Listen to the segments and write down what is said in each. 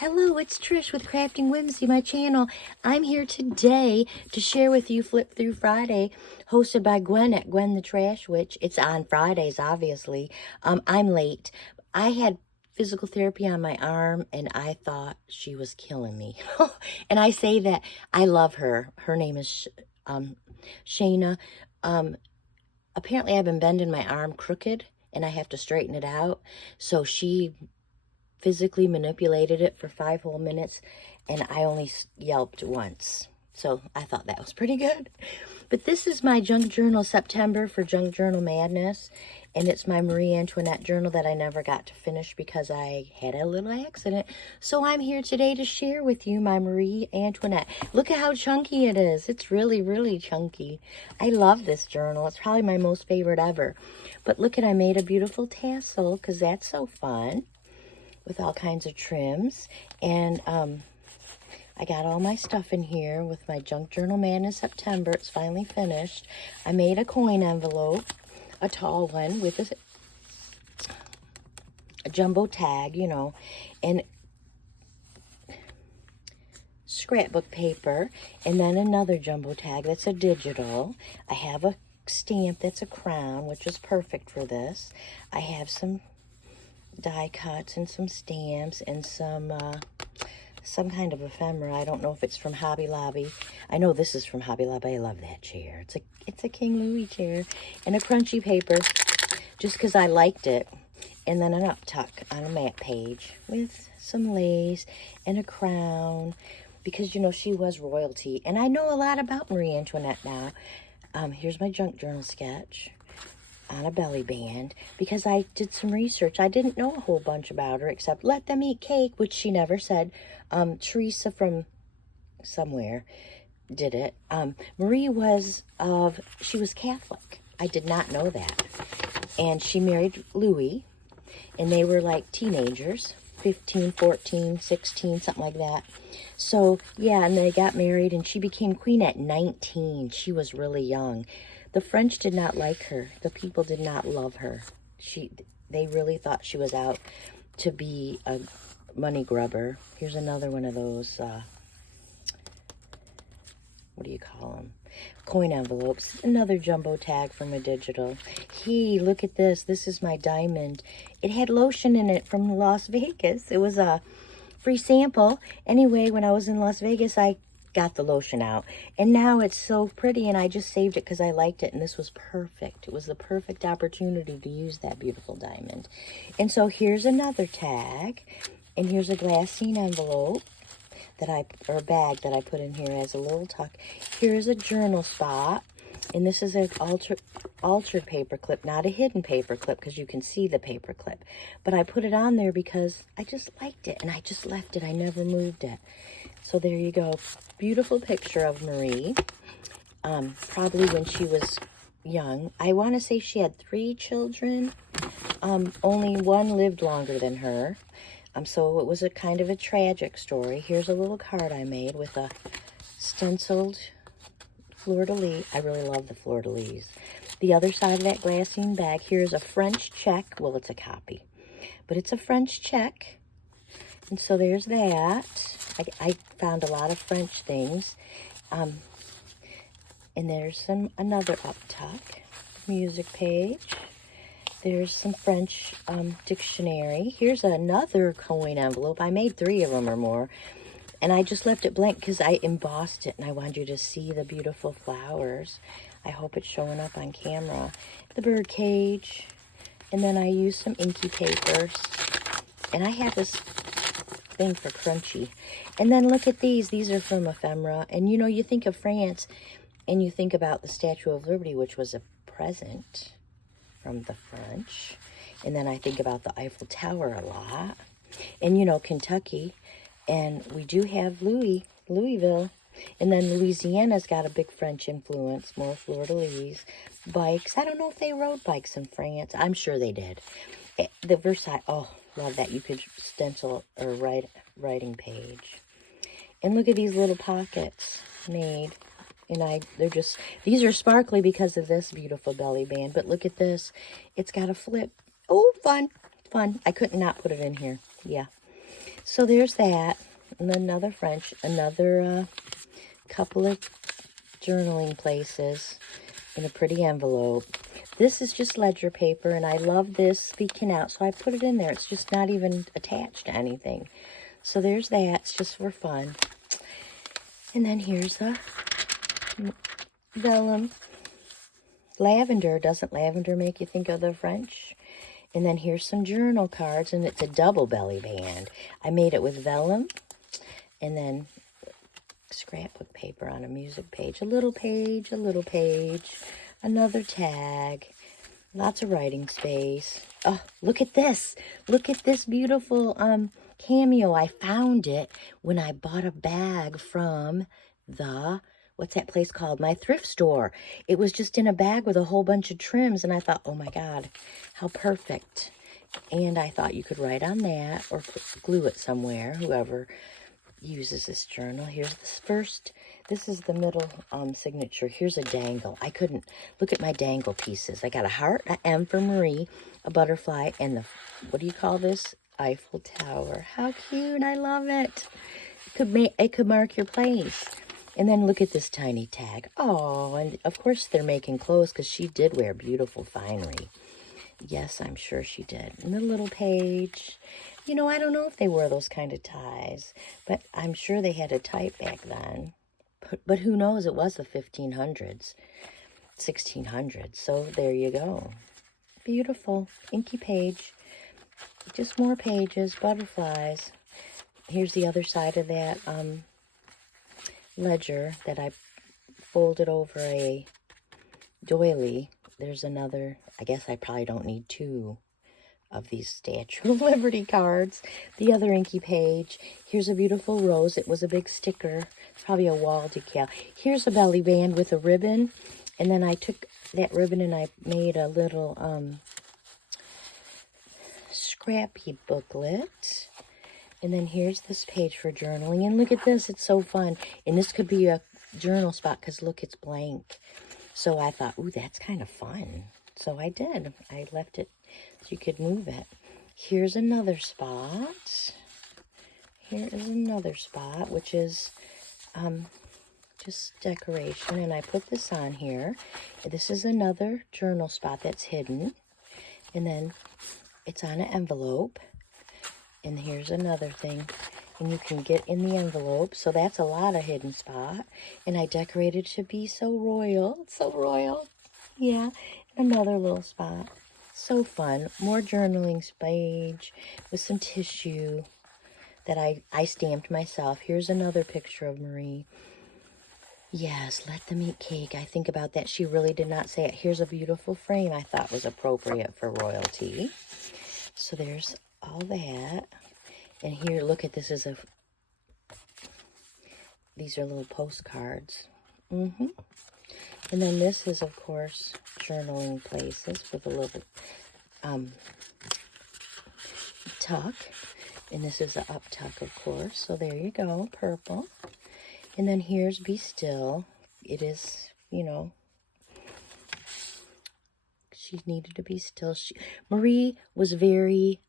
Hello, it's Trish with Crafting Whimsy, my channel. I'm here today to share with you Flip Through Friday, hosted by Gwen at Gwen the Trash Witch. It's on Fridays, obviously. I'm late. I had physical therapy on my arm, and I thought she was killing me. And I say that I love her. Her name is Shayna. Apparently, I've been bending my arm crooked, and I have to straighten it out. So she physically manipulated it for 5 whole minutes, and I only yelped once. So I thought that was pretty good. But this is my junk journal September for Junk Journal Madness, and it's my Marie Antoinette journal that I never got to finish because I had a little accident. So I'm here today to share with you my Marie Antoinette. Look at how chunky it is. It's really, really chunky. I love this journal. It's probably my most favorite ever. But look at, I made a beautiful tassel because that's so fun, with all kinds of trims. And I got all my stuff in here with my Junk Journal Madness September. It's finally finished. I made a coin envelope, a tall one with a jumbo tag, you know, and scrapbook paper, and then another jumbo tag that's a digital. I have a stamp that's a crown, which is perfect for this. I have some die cuts and some stamps and some kind of ephemera. I don't know if it's from Hobby Lobby. I know this is from Hobby Lobby. I love that chair. It's a King Louis chair, and a crunchy paper just because I liked it, and then an up tuck on a mat page with some lace and a crown because, you know, she was royalty, and I know a lot about Marie Antoinette now. Here's my junk journal sketch on a belly band because I did some research. I didn't know a whole bunch about her except let them eat cake, which she never said. Teresa from somewhere did it. Marie she was Catholic. I did not know that. And she married Louis, and they were like teenagers, 15, 14, 16, something like that. So, yeah, and they got married, and she became queen at 19. She was really young. The French did not like her. The people did not love her. They really thought she was out to be a money grubber. Here's another one of those, what do you call them? Coin envelopes. Another jumbo tag from a digital. Look at this. This is my diamond. It had lotion in it from Las Vegas. It was a free sample. Anyway, when I was in Las Vegas, I got the lotion out, and now it's so pretty, and I just saved it because I liked it, and this was perfect. It was the perfect opportunity to use that beautiful diamond. And so here's another tag, and here's a glassine envelope or a bag that I put in here as a little tuck. Here's a journal spot, and this is an altered paper clip, not a hidden paper clip because you can see the paper clip, but I put it on there because I just liked it, and I just left it. I never moved it. So there you go. Beautiful picture of Marie. Probably when she was young. I want to say she had 3 children. Only one lived longer than her. So it was a kind of a tragic story. Here's a little card I made with a stenciled fleur-de-lis. I really love the fleur-de-lis. The other side of that glassine bag, here's a French check. Well, it's a copy, but it's a French check. And so there's that. I found a lot of French things. And there's another up tuck, music page. There's some French dictionary. Here's another coin envelope. I made 3 of them or more. And I just left it blank because I embossed it, and I wanted you to see the beautiful flowers. I hope it's showing up on camera. The bird cage. And then I used some inky papers. And I have this thing for crunchy. And then look at these. These are from ephemera. And, you know, you think of France, and you think about the Statue of Liberty, which was a present from the French. And then I think about the Eiffel Tower a lot. And, you know, Kentucky. And we do have Louisville. And then Louisiana's got a big French influence, more fleur-de-lis. Bikes. I don't know if they rode bikes in France. I'm sure they did. The Versailles. Oh, love that. You could stencil or writing page. And look at these little pockets made. And these are sparkly because of this beautiful belly band. But look at this. It's got a flip. Oh, fun. I couldn't not put it in here. Yeah. So there's that. And another French, another couple of journaling places in a pretty envelope. This is just ledger paper, and I love this speaking out, so I put it in there. It's just not even attached to anything. So there's that. It's just for fun. And then here's a vellum. Lavender. Doesn't lavender make you think of the French? And then here's some journal cards, and it's a double belly band. I made it with vellum, and then scrapbook paper on a music page. A little page, a little page, another tag, lots of writing space. Oh, look at this. Look at this beautiful cameo. I found it when I bought a bag from the, what's that place called? My thrift store. It was just in a bag with a whole bunch of trims, and I thought, oh my God, how perfect. And I thought you could write on that or glue it somewhere, whoever uses this journal. Here's this first. This is the middle signature. Here's a dangle. I couldn't look at my dangle pieces. I got a heart, an M for Marie, a butterfly, and the, what do you call this? Eiffel Tower. How cute. I love it. It could mark your place. And then look at this tiny tag. Oh, and of course they're making clothes because she did wear beautiful finery. Yes, I'm sure she did. And the little page. You know, I don't know if they wore those kind of ties, but I'm sure they had a type back then. But who knows? It was the 1500s, 1600s. So there you go. Beautiful. Inky page. Just more pages, butterflies. Here's the other side of that ledger that I folded over a doily. There's another. I guess I probably don't need two of these Statue of Liberty cards. The other inky page. Here's a beautiful rose. It was a big sticker. It's probably a wall decal. Here's a belly band with a ribbon. And then I took that ribbon and I made a little scrappy booklet. And then here's this page for journaling. And look at this. It's so fun. And this could be a journal spot because look, it's blank. So I thought, ooh, that's kind of fun. So I did. I left it so you could move it. Here's another spot. Here is another spot, which is just decoration. And I put this on here. This is another journal spot that's hidden. And then it's on an envelope. And here's another thing. And you can get in the envelope. So that's a lot of hidden spot. And I decorated to be so royal. So royal. Yeah. Another little spot. So fun. More journaling page with some tissue that I stamped myself. Here's another picture of Marie. Yes, let them eat cake. I think about that. She really did not say it. Here's a beautiful frame I thought was appropriate for royalty. So there's all that. And here, look at this. These are little postcards. And then this is, of course, journaling places with a little tuck. And this is an up tuck, of course. So there you go, purple. And then here's Be Still. It is, you know, she needed to be still. Marie was very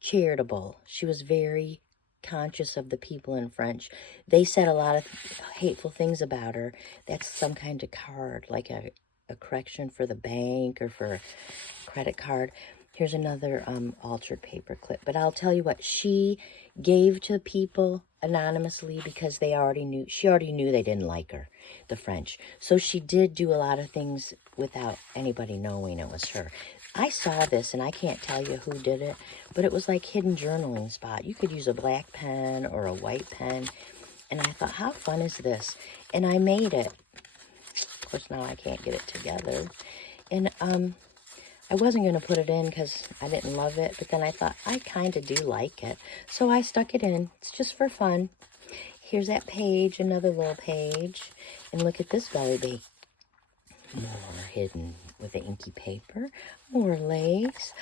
charitable. She was very conscious of the people in French. They said a lot of hateful things about her. That's some kind of card, like a correction for the bank or for a credit card. Here's another altered paper clip. But I'll tell you what, she gave to people anonymously because they already knew, she already knew they didn't like her, the French. So she did do a lot of things without anybody knowing it was her. I saw this, and I can't tell you who did it, but it was like hidden journaling spot. You could use a black pen or a white pen, and I thought, how fun is this? And I made it. Of course, now I can't get it together. And I wasn't going to put it in because I didn't love it, but then I thought, I kind of do like it. So I stuck it in. It's just for fun. Here's that page, another little page. And look at this belly band. More hidden with the inky paper. More lace.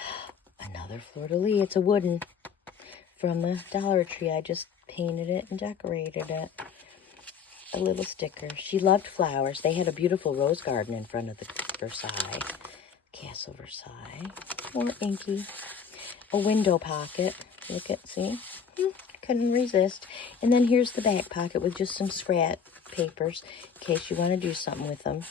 Another fleur-de-lis. It's a wooden from the Dollar Tree. I just painted it and decorated it. A little sticker. She loved flowers. They had a beautiful rose garden in front of the Versailles. Castle Versailles. More inky. a window pocket. Look at, see? Couldn't resist. And then here's the back pocket with just some scrap papers in case you want to do something with them.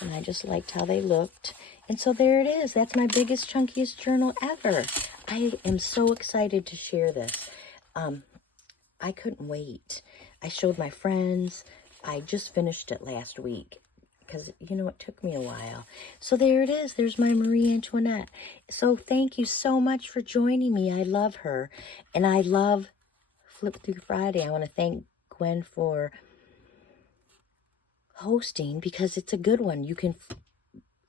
And I just liked how they looked. And so there it is. That's my biggest, chunkiest journal ever. I am so excited to share this. I couldn't wait. I showed my friends. I just finished it last week because, you know, it took me a while. So there it is. There's my Marie Antoinette. So thank you so much for joining me. I love her. And I love Flip Through Friday. I want to thank Gwen for hosting because it's a good one. You can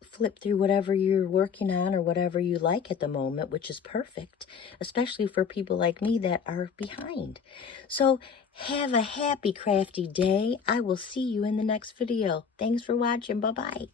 flip through whatever you're working on or whatever you like at the moment, which is perfect, especially for people like me that are behind. So have a happy crafty day. I will see you in the next video. Thanks for watching. Bye-bye.